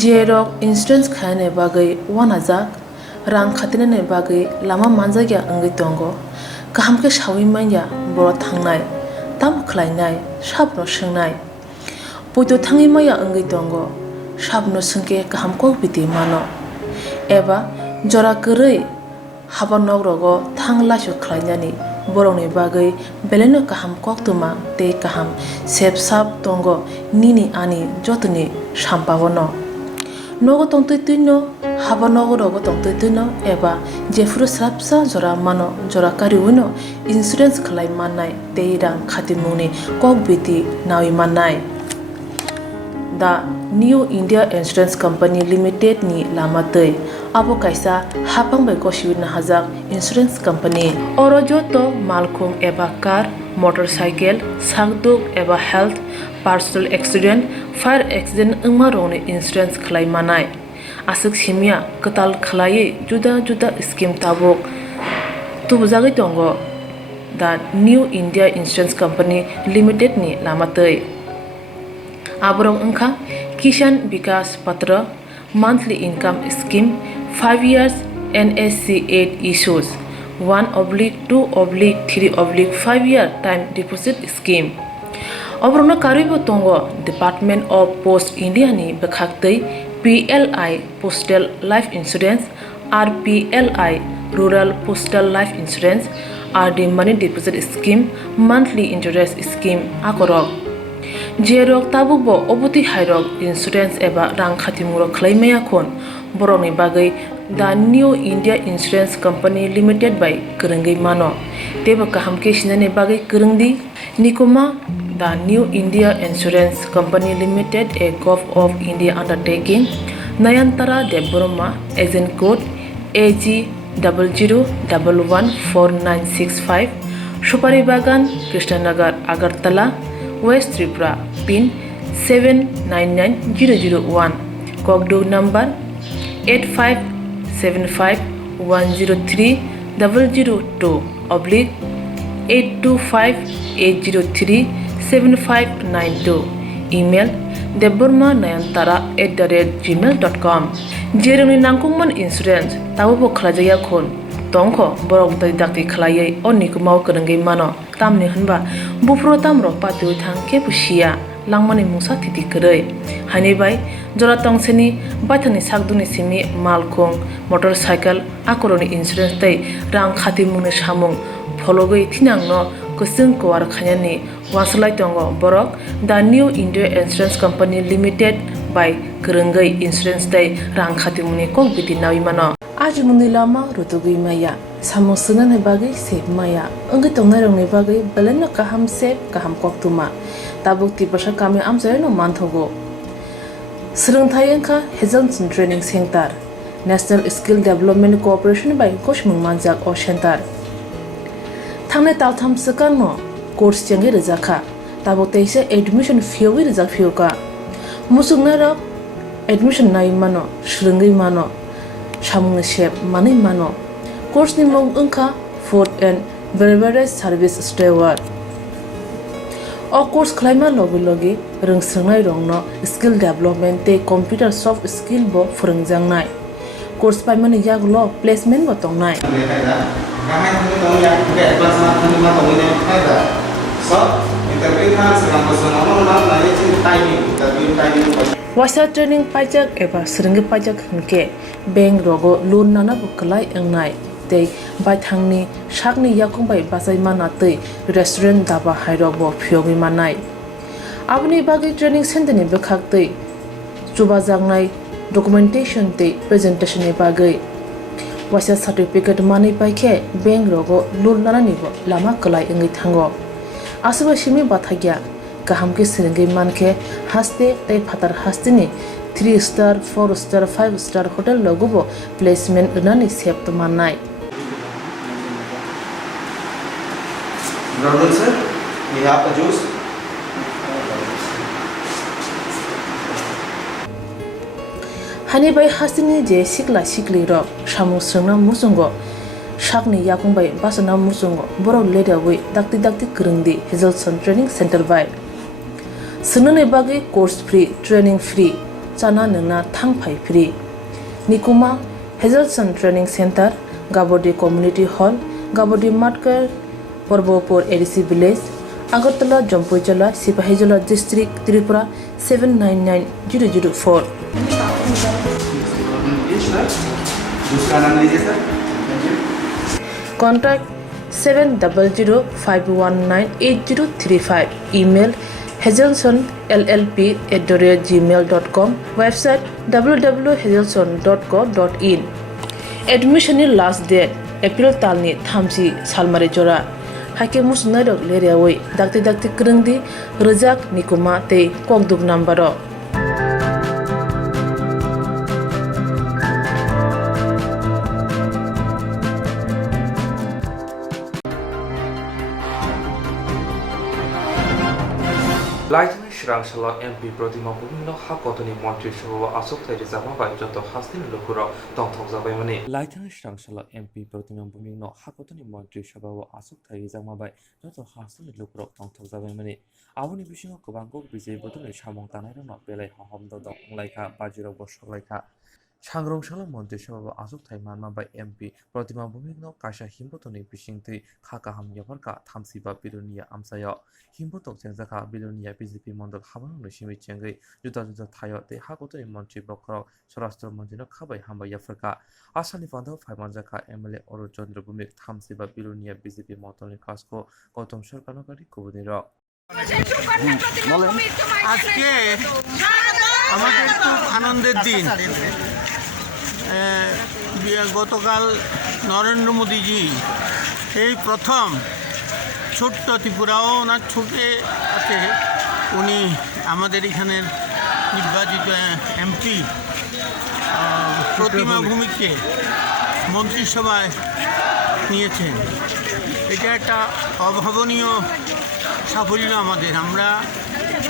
जेरक इंश्योरेंस खाने बागै वानाजाक रां खातिने बागै लामा मानजागिया अंगै दंगो गाहामके सावि माइया बर' थांनाय ताम खलायनाय साबनो सोंनाय बयदो थाङै माइया अंगै दंगो साबनो सोंके गाहामको बिदि मानो एबा जरा गोरै हाबा नगरगो थां लासु खलायनानि बर'नि बागै बेलेनो गाहाम कक्तमा ते गाहाम सेबसाब दंगो निनि आनि जतनि साम्पावनो नगो तंतैतैनो हाबा नगरगो तंतैतैनो एबा जेफुरु स्राबसा जरा मानो जरा कारिउनो इंश्योरेंस खलाय माननाय तेइरां खातिमुनि कक बिति नावि माननाय दा new India insurance company limited नि लामातै आबो कायसा हापांबाय गसिउना हाजाक इंश्योरेंस कंपनी अरजतो मालखुम एबा कार मोटरसाइकेल सागदुक एबा health personal accident fire accident अंगमा रंनि इंश्योरेंस खलाय मानाय आसक सिमिया कताल खलायै जुदा जुदा स्कीम ताबक तुबजागै दंगो दा new India insurance company limited नि लामातै आबरं अंखा किसान विकास पत्र monthly income scheme 5 years NSC 8 issues 1/2/3/5 year time deposit scheme Obrona karibo tongo Department of Post India ni bekhaktei PLI Postal Life Insurance RPLI Rural Postal Life Insurance RD Money Deposit Scheme Monthly Interest Scheme akorok Jerok tabubo obuti hairok insurance eba rang khatimuro khlaimaya khon boroni bagai the New India Insurance Company Limited by Kerengai mano teba kahamke sinane bagai kerengdi nikoma the New India Insurance Company Limited a Gulf of India undertaking Nayantara Deboroma agent code AG 00114965 Supari Bagan, Krishnanagar, Agartala, West Tripura, PIN 799001, Kokborok number 85751002/825-803-7592. Email debormanayantara@gmail.com. Jeroni nangkungman insurance tabo khlajaya khon tongkho borok dai dakti khlaiye onni kumau karangai mano tamni hanba bufro tamro patu thangke pusia langmani musa thiti krai hani bai jora tongseni bathani sakduni simi malkhong motorcycle akoroni insurance tai rang khati mungni samung fologoi thinangno kusung kwar khanyani waslai tongo borok the new India Insurance Company Limited by Kerengai Insurance tai rang khati mungni kok biti nawi mano aji mungni lama rutugui maya samung sunan he bagai sep maya angi tongnai rong ne bagai balen kaham sep kaham koktuma tabuk ti pasha kami amjai no manthogo Swrangchati engkha Hazelson Training Center National Skill Development Corporation by Koshmung Manjak O Center Thangne taltham sakano course changi rizakha tabo teise admission fee rizak fioka musungna admission nai mano shringai mano samung shep mani mano course ni mong engkha food and beverage service steward o course khlaima logi rungsrangnai rongno skill development te computer soft skill bo phurungjangnai course paimani yaglo placement bo tongnai Wasa training pajak eba seringi pajak hingke bank rogo loan nana bukalai engnai tei baithangni sakni yakung bai basai mana tei restaurant daba hairok bo phiogi manai abni bagi training center ni bekhak tei chubajangnai documentation tei presentation ni bagai wasa certificate mani paikhe bank rogo loan nana ni bo lama kalai engi thango asuba simi bathagya kaham ke seringi manke haste tei phatar haste ni 3 star 4 star 5 star hotel logo bo placement nani sep to manai Brother sir, we have the juice. Hani bai hasini je sikla sikli ro samu srangna musungo sakni yakung bai basana musungo borok leda wi dakti krungdi Hazelson Training Center bai sunune bagi course free training free chana nangna thangphai free nikuma Hazelson Training Center Gabodi Community Hall Gabodi Matkar Porbopur ADC Village Agartala Jampuijala Sipahijala District Tripura 799004 Contact 7005198035 Email hazelsonllp@gmail.com Website www.hazelson.co.in Admission last date April talni thamsi salmari jora Hake musnai rok leriawai dakti krungdi rejak nikuma tei kokduk nambaro Laitani Swrangchati MP Protima Bumino Hakotoni Montri Shababa Asok Thai Rizama Bai Joto Hastin Lukuro Tongthok Zabai Mani Laitani Swrangchati MP Protima Bumino Hakotoni Montri Shababa Asok Thai Rizama Bai Joto Hastin Lukuro Tongthok Zabai Mani Aboni Bishingo Kubangko Bijay Botoni Shamong Tanai Rono Belai Hahom Dodo Laika Bajiro Bosho Laika Swrangchati Montri Shababa Asok Thai Manma Bai MP Protima Bumino Kasha Himbotoni Bishingti Khakaham Yavarka Thamsiba Birunia Amsayo Himbotok Jengzaka Bilunia BJP Mondol Habang Shimi Chengai Juda Thayo de Hakotoni Montri Bokro Sorastro Montino Kabai Hamba Yafrika Asani Fando Faimanjaka MLA Oro Chandra Bumik Thamsiba Bilunia BJP Montoni Kasko Gautam Sharkanogari Kubuniro আজকে আমাদের খুব আনন্দের দিন গতকাল নরেন্দ্র মোদীজি এই প্রথম ছোট্ট ত্রিপুরাও ওনার ছুটে আছে উনি আমাদের এখানের নির্বাচিত এমপি প্রতিমা ভূমিকে মন্ত্রিসভায় নিয়েছেন। এটা একটা অভাবনীয় সাফল্য আমাদের। আমরা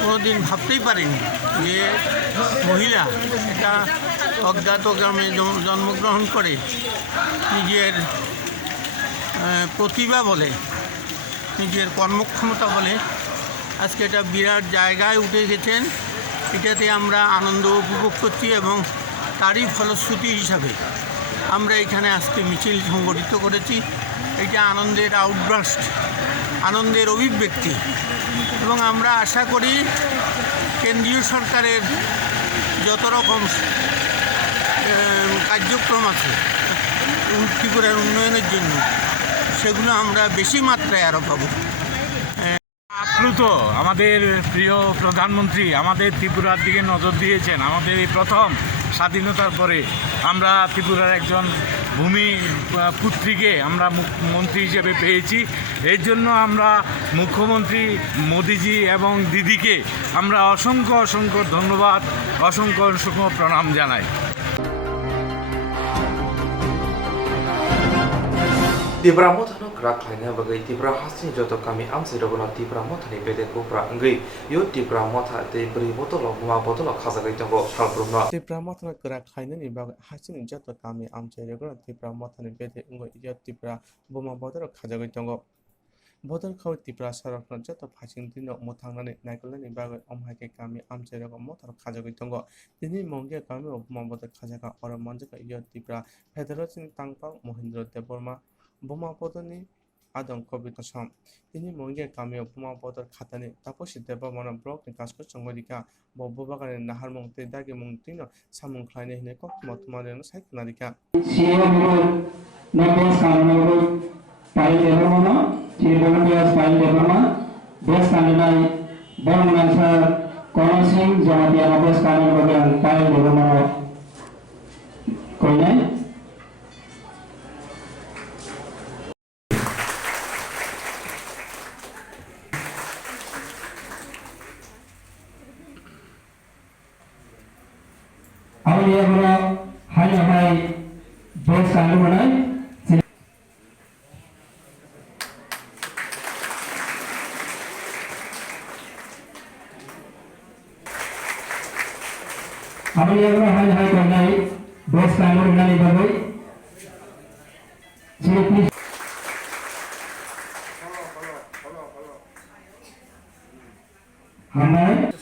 কোনোদিন ভাবতেই পারিনি যে মহিলা একটা অজ্ঞাত গ্রামে জন্মগ্রহণ করে নিজের প্রতিভা বলে, নিজের কর্মক্ষমতা বলে আজকে এটা বিরাট জায়গায় উঠে গেছেন। এটাতে আমরা আনন্দ উপভোগ করছি এবং তারই ফলশ্রুতি হিসাবে আমরা এখানে আজকে মিছিল সংগঠিত করেছি। এটা আনন্দের আউটবার্স্ট, আনন্দের অভিব্যক্তি এবং আমরা আশা করি কেন্দ্রীয় সরকারের যত রকম কার্যক্রম আছে ত্রিপুরার উন্নয়নের জন্য সেগুলো আমরা বেশি মাত্রায় আরও পাবো। আপ্লুত আমাদের প্রিয় প্রধানমন্ত্রী আমাদের ত্রিপুরার দিকে নজর দিয়েছেন। আমাদের এই প্রথম স্বাধীনতার পরে আমরা ত্রিপুরার একজন ভূমি পুত্রীকে আমরা মুখ্যমন্ত্রী হিসেবে পেয়েছি। এর জন্য আমরা মুখ্যমন্ত্রী মোদিজি এবং দিদিকে আমরা অসংখ্য অসংখ্য ধন্যবাদ, অসংখ্য অসংখ্য প্রণাম জানাই। Tibra mothano krak laina bagai tibra hasni joto kami amsi rogono tibra mothani bede kopra ngai yo tibra motha te bri botolo ma botolo khasagai tongo salbrumno tibra mothano krak laina ni bagai hasni joto kami amsi rogono tibra mothani bede ngai yo tibra boma botolo khasagai tongo bodol khaw tibra sarakno joto phasing dino mothangnani naikolani bagai omhaike kami amsi rogono mothalo khasagai tongo tini mongge kami boma botol khasaga oro manjaka yo tibra federation tangpang mohindra deborma বোমা পদনি আদম কবিতা সম তিনি মঙ্গে কামিও বোমা পদর খাতানি Tapasi দেবমন block কাজকো সংগরিকা বব্বাগানে Nahar মংতে দাগে মংতিনো সামুং খ্লাইনে হিনে কক্তমা তোমাদেন সাইকনারিকা CMO নবেস kanungo পাই দেবমন সিএমওস পাই দেবমন base কানুনাই বংনাসার কনসিং Jamatia নবেস kanungo পাই দেবমন কইনাই Ini adalah hanya hai bos kalu mana? Ini adalah hanya hai mana bos kalu mana ni bagai? Jadi hamai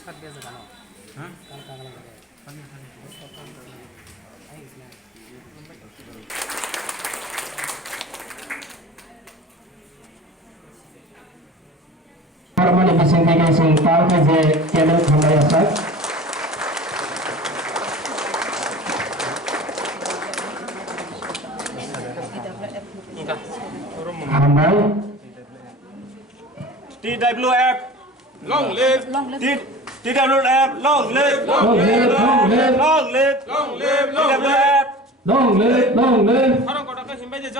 Harmoni bisingkan singkal ke channel hamai asal. Hamai TWF long live TWF long live long live long live long live long live TWF long live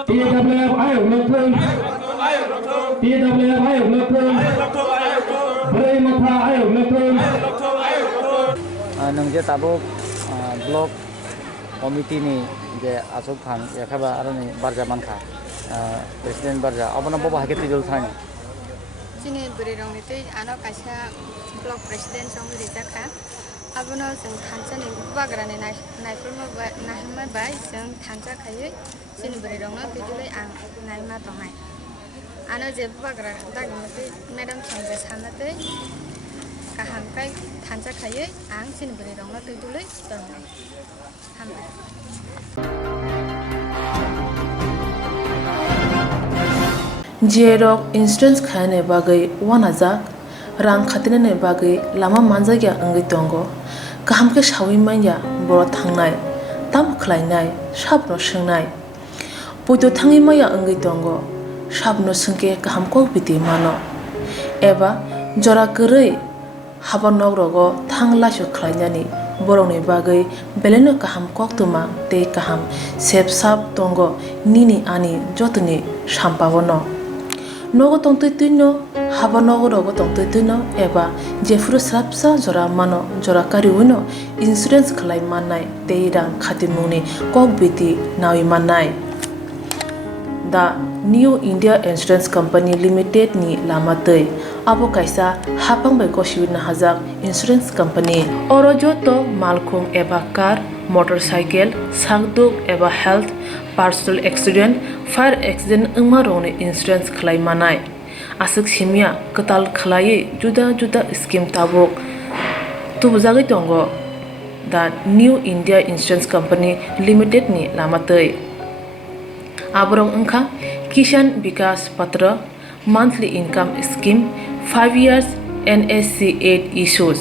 TWF ayo lokun TWF ayo lokun Beri mata ayo lokun nungje tabuk blok komiti ni je asuk khan yakhaba aroni barja mankha president barja abona boba hake tijol thani Sini beri rong itu anak kasih blok presiden song dijakha abono जों थानसानि बाग्रानि नायफोरमा bye जों थानसा खायो sini beri rong बिदिलै आं नायमा दंनाय आनो जे बाग्रा दागमते madam संगे सानते काहामकाय थानसा खायो आं sini beri rong बिदिलै दंनाय हामबाय Jerok instance khane bagai wanajak rang khatinane bagai lama manjagya angai tongo kaham ke shawi manya boro thangnai tam khlainai sabno swngnai puito thangi maya angai tongo sabno sungke kaham ko biti mano eba jora korei habanok rogo thangla su khlainani boroni bagai beleno kaham koktwma tei kaham sepsap tongo nini ani jotoni sampabono nogo tongtoi tuino haba nogo rogo tongtoi tuino eba jefuru srapsa jora mano jora kari uno insurance khlai mannai tei rang khatimuni kok biti nawi mannai the New India Insurance Company Limited ni lamatei abo kaisa hapang bai koshiwin hajak insurance company oro joto malkhung eba car motorcycle sagduk eba health personal accident fire accident ungma rone insurance khlai manai asuk simia katal khlai juda juda scheme tabok tubujagi tongo the New India Insurance Company Limited ni lamatei abrong ungkha Kishan Vikas Patra monthly income scheme 5 years NSC 8 issues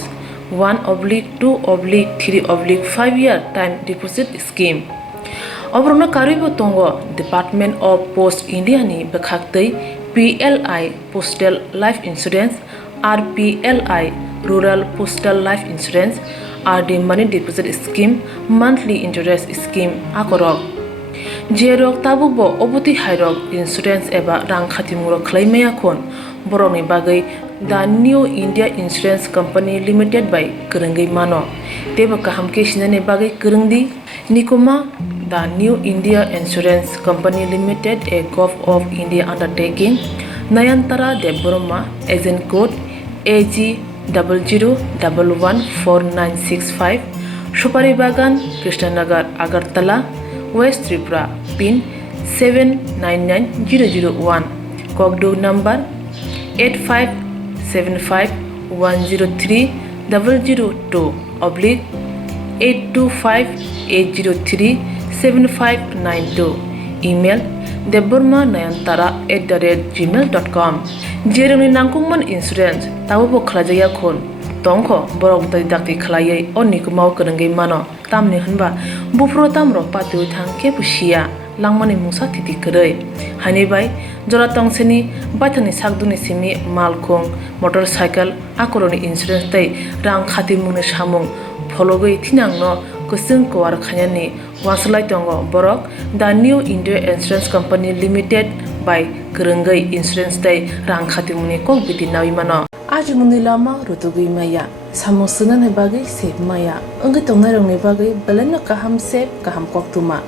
1/2/3/5 year time deposit scheme obrona karibo tongo Department of Post India ni bekhaktei PLI Postal Life Insurance RPLI Rural Postal Life Insurance RD Money Deposit Scheme monthly interest scheme akorok jerok tabubo obuti hairok insurance eba rang khatimuro khlaimaya khon boroni bagai the New India Insurance Company Limited by Kurungai mano teba kahamke sinane bagai kurungdi nikoma the New India Insurance Company Limited a Gov of India undertaking Nayantara Deborma agent code AG 00114965 Shupari Bagan Krishnanagar Agartala West Tripura pin 799001 Kokborok number 85751020/825-803-7592 email deborma9antara@gmail.com jeroni nangkungman insurance tabubo khlajaya khon tongkho borok dai dakti khlaiye onni kumau kurungai mano tamni hanba bufro tamro patu thang ke pusia langmani musa titi kurei hani bai jora tongseni bathani sakduni simi malkhung motorcycle akoroni insurance tai rang khati mungni samung phologoi thinangno kusung kwar khanyani waslai tongo borok the New India Insurance Company Limited by Kurungai Insurance tai rang khati mungni kok biti nawi mano aji mungni lama rutugui maya samosuna ne bagai sep maya ungi tongnai rongni bagai belena kaham sep kaham koktuma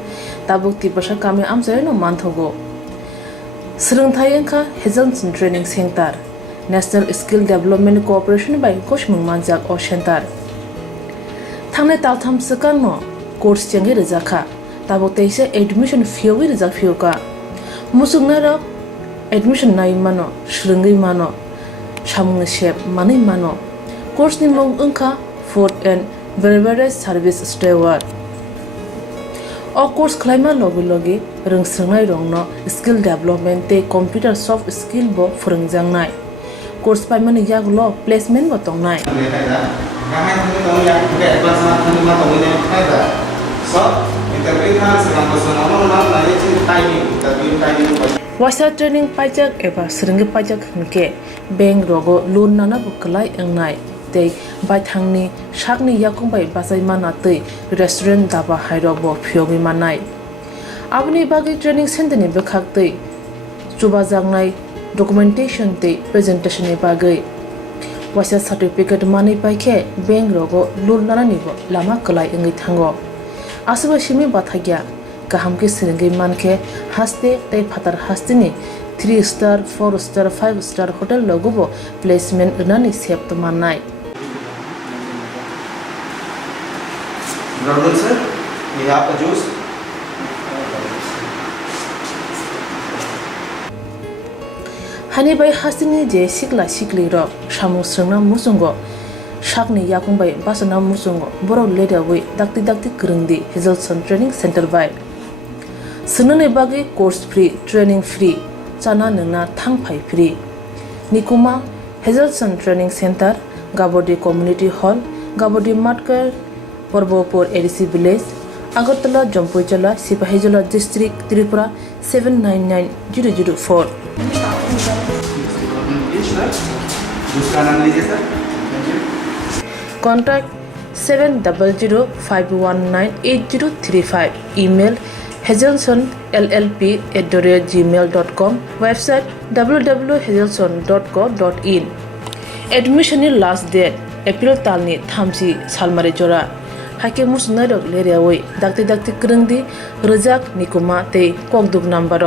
tabuk tibasha kami amjai no manthogo Swrangchati engkha Hazelson Training Center National Skill Development Corporation by Koshmung Manjak o Center Thangnai taltham sakano course changi rejakha tabuk teise admission fee rijak fioka musungna rok admission nai mano Swrungai mano samung sep mani mano course ni mong engkha food and beverage service steward o course khlaima logi rungsrungnai rongno skill development te computer soft skill bo phurungjangnai course paimani yaglo placement bo tongnai wasa training pajak eba Swrungai pajak hingke bank rogo loan nana bo klai engnai tei baithangni sakni yakungbai basai mana tei restaurant daba hairok bo phiogi manai abni bagi training center ni bekhak tei chubajangnai documentation tei presentation ni bagai wasa certificate mani paikhe bank rogo loan nana ni bo lama klai engai thango asuba simi bathagya kahamke Swrungai manke haste tei phatar hastini 3 star 4 star 5 star hotel logobo placement unani sep to manai Brother sir, we have a juice. hani bai hasini je sikla sikli ro samu srungna musungo sakni yakungbai basana musungo borok leda wi dakti kurungdi Hazelson Training Center by sunane bagi course free training free chana nungna thangphai free nikuma Hazelson Training Center Gabodi Community Hall Gabodi Matkar Porbopur ADC Village Agartala Jampuijala Sipahijala District Tripura 799004 Contact 7005198035 email hazelsonllp@gmail.com website www.hazelson.co.in admission last date April talni thamsi salmari jora hake musnarok leriawai dakti kurungdi rejak nikuma tei kokduk number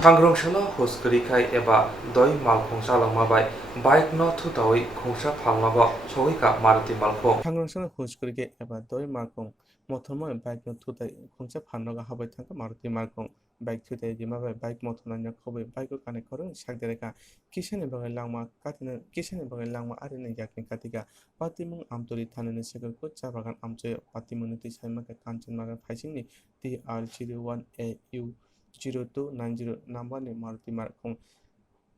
Tangrongshalo Huskurikai Eba Doi Malkong Salamabai Bike no Tutawai Kongsa Palmago Soika Marti Malko. Tangrongshalo Huskurikai Eba Doi Malkong Motormo bike no Tutai Kongsa Panaga Habai Tanka Marti Malkong bike Tutai Dimabai bike Motorana Kobe bike Kanekoro Shagdereka Kishan Bagai Lama Katina Kishan Bagai Lama Arena Yakin Katika Patimung Amtori Tanan Second Coach Sabagan Amche Patimunity Simaka Kanchan Magan Fashini TR01AU 0290 number ni Maruti Markong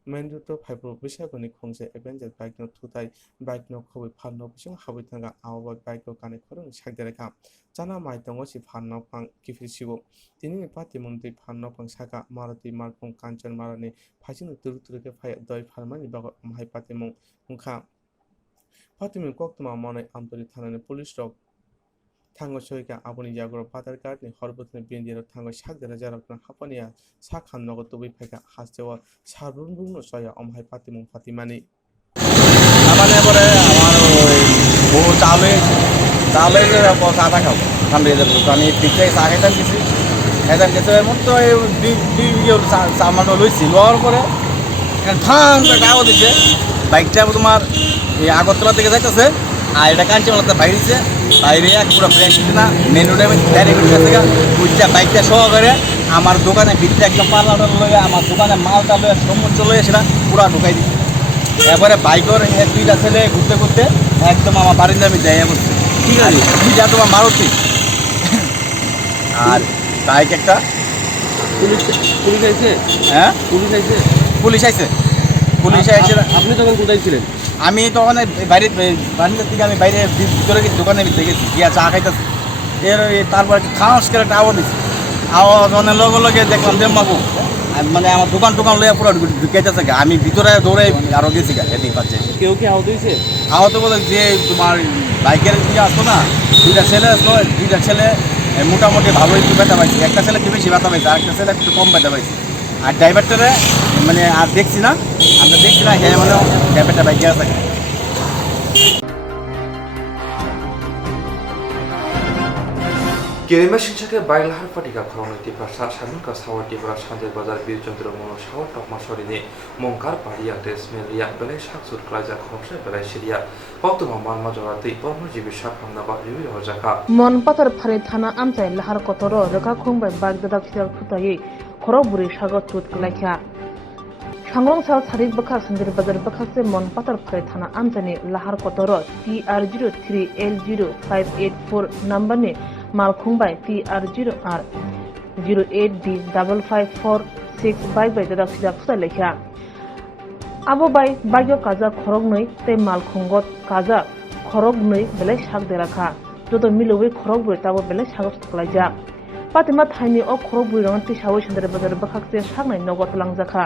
Menduto Piper Bishagoni Kongse Avenger bike no Tutai bike no Kobe Pano Bishong Habitanga our bike of Kanekoro Shagdereka Jana Maitongosi Pano Pang Kifishigo Tini Patimunti Pano Pang Saka Maruti Markong Kanchan Marani Pajin to the fire doi Palmani Bago Mai Patimong Unka Patimun Koktwma Money Amtori Tanan Police Dog Tango Soika Aboni Jagro Pater Garden, Horbutne Bindia Tango Shak the Rajarak Haponia, Sakan Nogo to Wipeka, Hastewa, Sarun Soya on Hai Patimum Fatimani. Amanebore, Amaro, Tale, Sunday the Bukani, Picture Sahetan Kisi, Heather Kesamoto, video Samano Lucy, Lord for it, and Tang the Tao the Jet, Bike Tabumar, Yagotra the Gazette. এটা কাঞ্চন মতো বাইরেছে বাইরে পুরো fresh না মেনুটা আমি তৈরি করে গেছে বুঝতে বাইকটা সহ করে আমার দোকানে ভিতরে একদম পার্লার লয়ে আমার দোকানে মালটা লয়ে সমুদ্র লয়ে সেটা পুরো ঢুকাই দিই এরপরে বাইকের দুইটা ছেলে ঘুরতে ঘুরতে একদম আমার বারিন্দার আমি যাইয়া বসছে ঠিক আছে দুইটা তোমার মারুতি আর বাইক একটা পুলিশ আইছে হ্যাঁ পুলিশ আইছে আপনি তখন কোথায় ছিলেন আমি তখন বাইরে বারিন্দার থেকে আমি বাইরে ভিতরে দোকানে দেখেছি গিয়া চা খাইতেছি তারপর খাওয়াস করে একটা আওয়াজ দিচ্ছি আওয়াজ মানে লগে লগে দেখলাম যে মাবু মানে আমার দোকান লইয়া পুরো ঢুকাইতেছে আমি ভিতরে দৌড়ে আরো গেছি গা এদিকে পাচ্ছে কেউ কি আহত হয়েছে আহত বলে যে তোমার বাইকের দিকে আসতো না দুইটা ছেলে আসলো দুইটা ছেলে মোটামুটি ভালো একটু ব্যথা পাইছি একটা ছেলে একটু বেশি ব্যথা পাইছে আরেকটা ছেলে একটু কম ব্যথা পাইছে আর ড্রাইভারটারে মানে আর দেখছি না আমরা দেখছি না হ্যাঁ মানে ড্রাইভারটা বাইকে আছে Kirima Shinchake Bailahar Fatika Kroniti Prasad Shanuka Sawati Prashanti Bazar Birchandra Mono Shawat of Masorini Monkar Paria Desmelia Bele Shaksur Klaja Khomshe Bele Shiria Koktwma Man Majorati Pormoji Bishak Hamnaba Rivi Hojaka Mon Patar Paritana Amtai Lahar Kotoro Reka Khongbai Bagdad Kial Kutayi Koroburi Shagot Tut Glakya Shangrong Sal Sarik Bakar Sandir Bazar Bakase Mon Patar Paritana Amtani Lahar Kotoro TR03L0584 number ni Malkhungbai TR0R 08D55446 bike by the Daksida Lekha Abo by Bagyo Kaza Korognoi Te Malkhungot Kaza Korognoi Bele Shak Deraka Toto Milowe Korogwe Tabo Bele Shak Klaja Patima Tiny or Korogwe Ronti Shawish and the Bazar Bakakse Shangai Nogot Langzaka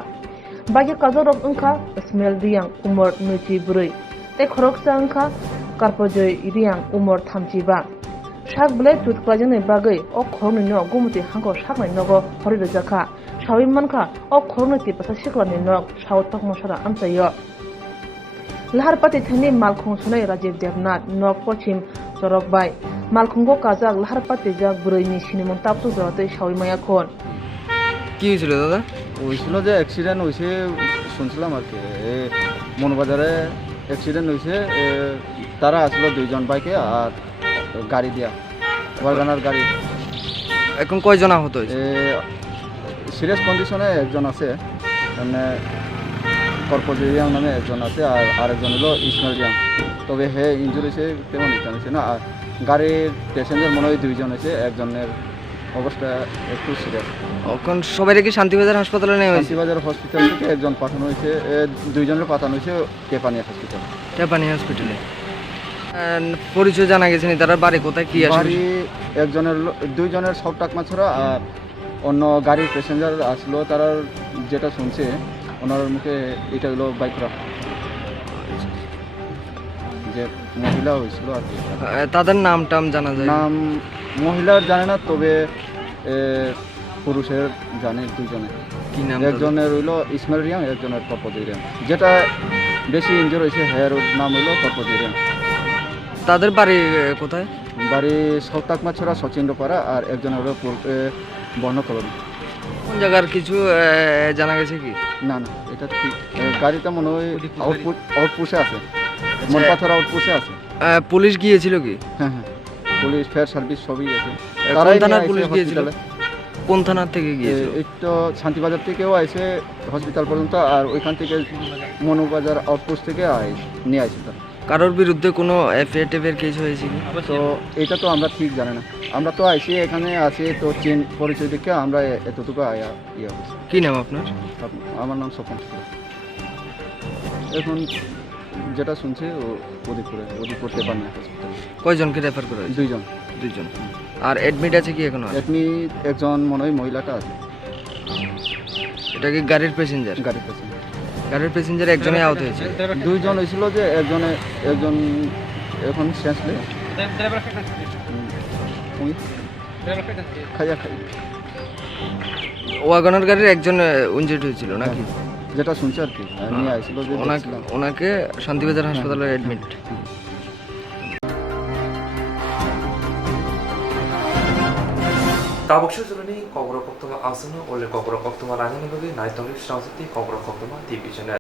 Bagyo Kaza of Unka Smell Diang Umor Nuchi Brui Te Koroksa Unka Karpojoy Iriang Umor Tamchiba Shak blade tooth Klajane Bagay or Korno Gumuti Hanko Shakman Nogo Horido Jaka Shawi Manka or Korno Tipasa Shiklan Nog Shaw Tokmoshara Amsayo Lahar Pati Tani Malkong Sune Rajiv Devnat Nog Pochim Sorok Bai Malkongo Kazak Lahar Pati Jak Buruni Shinimon Tapsu Zote Shawi Mayakon কি হয়েছিল দাদা হয়েছিল যে accident হয়েছে শুনছিলাম আর কি মনবাজারে accident হয়েছে তারা আসলো দুইজন বাইকে আর গাড়ি দিয়া ওয়াগনার গাড়ি এখন কয়জন আহত হয়েছে সিরিয়াস কন্ডিশনে একজন আছে মানে কর্পোরেরিয়াম নামে একজন আছে আর আরেকজন হলো ইসমাইলিয়াম তবে হে ইঞ্জুরি হয়েছে তেমন জানিছে না আর গাড়ির প্যাসেঞ্জার মনে হয় দুইজন আছে একজনের অবস্থা একটু সিরিয়াস এখন সবাই কি শান্তিবাজার হাসপাতালে নেওয়া হয়েছে শান্তিবাজার হসপিটাল থেকে একজন পাঠানো হয়েছে দুইজনের পাঠানো হয়েছে টেপানিয়া হসপিটালে পরিচয় জানা গেছে তারা বাড়ি কোথায় কি আসে বাড়ি একজনের দুইজনের সব টাকমা ছাড়া আর অন্য গাড়ির প্যাসেঞ্জার আসলো তারা যেটা শুনছে ওনার মুখে এটা হলো বাইকরা যে মহিলা হয়েছিল আর কি তাদের নাম টাম জানা যায় নাম মহিলার জানে না তবে পুরুষের জানে দুইজনে কি নাম একজনের হইলো ইসমাইলিয়াম একজনের কর্পোরেরিয়াম যেটা বেশি ইনজুর হয়েছে হেয়ার নাম হইলো কর্পোরেরিয়াম তাদের বাড়ি কোথায় বাড়ি সৌতাকমাছড়া সচিন্দ্রপাড়া আর একজন হলো বর্ণকলন কোন জায়গার কিছু জানা গেছে কি? না না, এটা ঠিক গাড়িটা মনে হয় আউটপোস্টে আছে, মনপাথর আউটপোস্টে আছে। পুলিশ গিয়েছিল কি? হ্যাঁ হ্যাঁ, পুলিশ ফায়ার সার্ভিস সবই গেছে। কোন থানার পুলিশ গিয়েছিল? কোন থানার থেকে গিয়েছিল? এই তো শান্তিবাজার থেকেও আইছে হসপিটাল পর্যন্ত, আর ওইখান থেকে মনোবাজার আউটপোস্ট থেকে নিয়ে আসে। কারোর বিরুদ্ধে কোনো এফআইআর কেস হয়েছে কি? তো এটা তো আমরা ঠিক জানি না, আমরা তো আইসি এখানে আছি তো চেন পরিচয় দেখে আমরা এতটুকু ইয়ে হয়েছি। কী নাম আপনার? আমার নাম স্বপন। এখন যেটা শুনছি ওদিক করতে পারে না হসপিটাল। কয়জনকে রেফার করা হয়েছে? দুইজন। আর অ্যাডমিট আছে কি এখনো? অ্যাডমিট একজন মনে হয় মহিলাটা আছে। এটা কি গাড়ির প্যাসেঞ্জার? গাড়ির প্যাসেঞ্জার একজনই আহত হয়েছে। দুইজন হয়েছিল, যে একজন এখন শেষ ওয়াগনার গাড়ির একজন ইনজুর্ড হয়েছিল নাকি? যেটা শুনছি আর কি, নিয়ে আসছিল যে ওনাকে শান্তিবাজার হাসপাতালে admit. Kabuksu Zulani, Kokborok Koktwma Asuna, Ole Kokborok Koktwma Rani Nagogi, Naitong Swrangchati, Kokborok Koktwma TV channel.